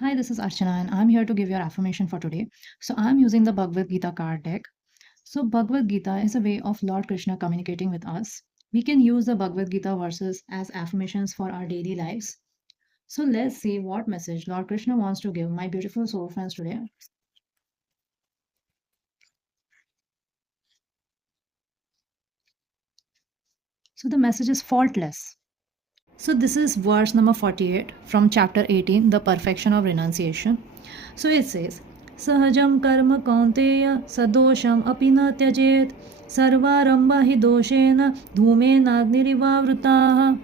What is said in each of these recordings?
Hi, this is Archana, and I'm here to give your affirmation for today. So, I'm using the Bhagavad Gita card deck. So, Bhagavad Gita is a way of Lord Krishna communicating with us. We can use the Bhagavad Gita verses as affirmations for our daily lives. So, let's see what message Lord Krishna wants to give my beautiful soul friends today. So, the message is faultless. So, this is verse number 48 from chapter 18, The Perfection of Renunciation. So, it says, Sahajam karma kaunteya sadosham api na tyajet sarvarambha hi doshena dhumena.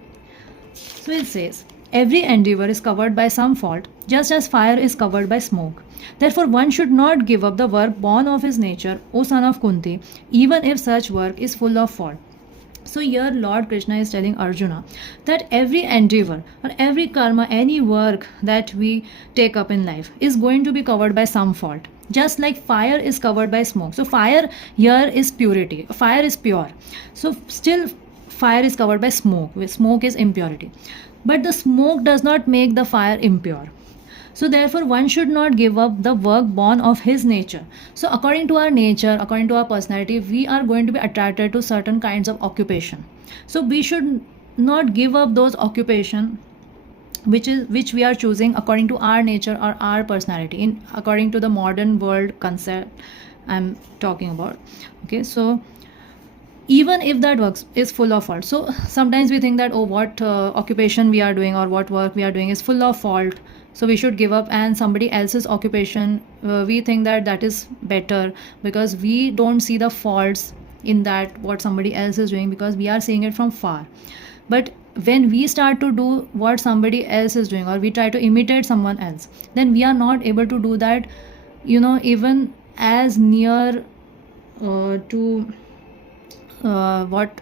So, it says, every endeavor is covered by some fault, just as fire is covered by smoke. Therefore, one should not give up the work born of his nature, O son of Kunti, even if such work is full of fault. So here Lord Krishna is telling Arjuna that every endeavor or every karma, any work that we take up in life is going to be covered by some fault. Just like fire is covered by smoke. So fire here is purity. Fire is pure. So still fire is covered by smoke. Smoke is impurity. But the smoke does not make the fire impure. So therefore one should not give up the work born of his nature. So according to our nature, according to our personality, we are going to be attracted to certain kinds of occupation. So we should not give up those occupation which we are choosing according to our nature or our personality, in according to the modern world concept I'm talking about. Okay, so even if that work is full of fault, so sometimes we think that, oh, what occupation we are doing or what work we are doing is full of fault, so we should give up, and somebody else's occupation, we think that that is better because we don't see the faults in that what somebody else is doing, because we are seeing it from far. But when we start to do what somebody else is doing, or we try to imitate someone else, then we are not able to do that, even as near to what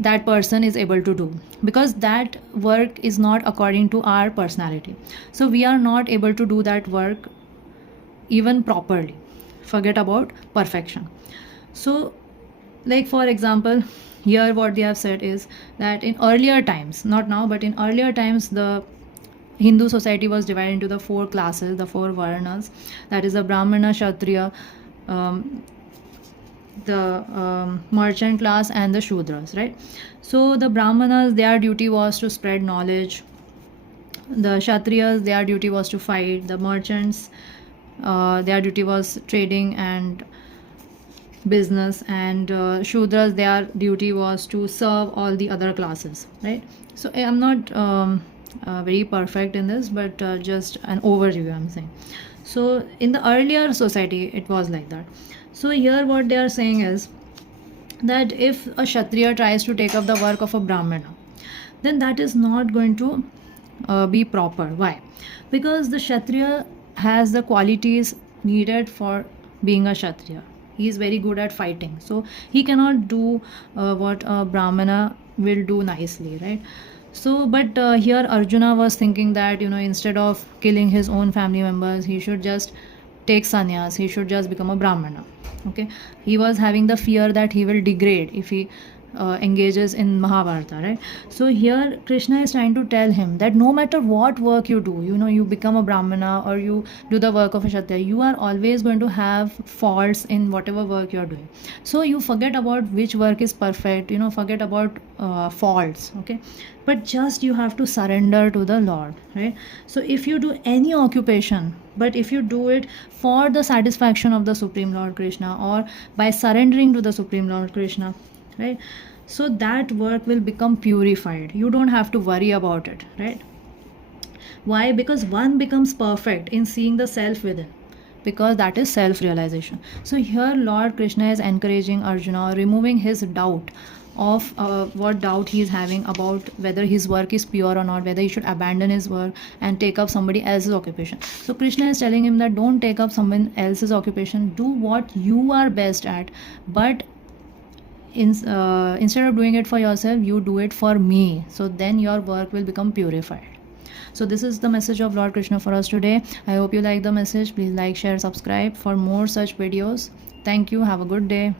that person is able to do, because that work is not according to our personality. So we are not able to do that work even properly. Forget about perfection. So, like for example, here what they have said is that in earlier times, not now, but in earlier times, the Hindu society was divided into the four classes, the four varnas, that is the Brahmana, Kshatriya, the merchant class, and the Shudras, right? So the Brahmanas, their duty was to spread knowledge. The Kshatriyas, their duty was to fight. The merchants, their duty was trading and business. And Shudras, their duty was to serve all the other classes, right? So I'm not very perfect in this, but just an overview I'm saying. So in the earlier society, it was like that. So here what they are saying is that if a Kshatriya tries to take up the work of a Brahmana, then that is not going to be proper. Why? Because the Kshatriya has the qualities needed for being a Kshatriya. He is very good at fighting. So he cannot do what a Brahmana will do nicely, right? So, but here Arjuna was thinking that, instead of killing his own family members, he should just take sannyas, he should just become a Brahmana. Okay, he was having the fear that he will degrade if he engages in Mahabharata, right? So here Krishna is trying to tell him that no matter what work you do, you become a Brahmana or you do the work of a Kshatriya, you are always going to have faults in whatever work you are doing. So you forget about which work is perfect, forget about faults, okay? But just you have to surrender to the Lord, right? So if you do any occupation, but if you do it for the satisfaction of the Supreme Lord Krishna, or by surrendering to the Supreme Lord Krishna, right, so that work will become purified. You don't have to worry about it, right? Why? Because one becomes perfect in seeing the self within, because that is self realization. So here Lord Krishna is encouraging Arjuna, removing his doubt of what doubt he is having about whether his work is pure or not, whether he should abandon his work and take up somebody else's occupation. So Krishna is telling him that don't take up someone else's occupation, do what you are best at, but instead of doing it for yourself, you do it for me, so then your work will become purified. So this is the message of Lord Krishna for us today. I hope you like the message. Please like, share, subscribe for more such videos. Thank you. Have a good day.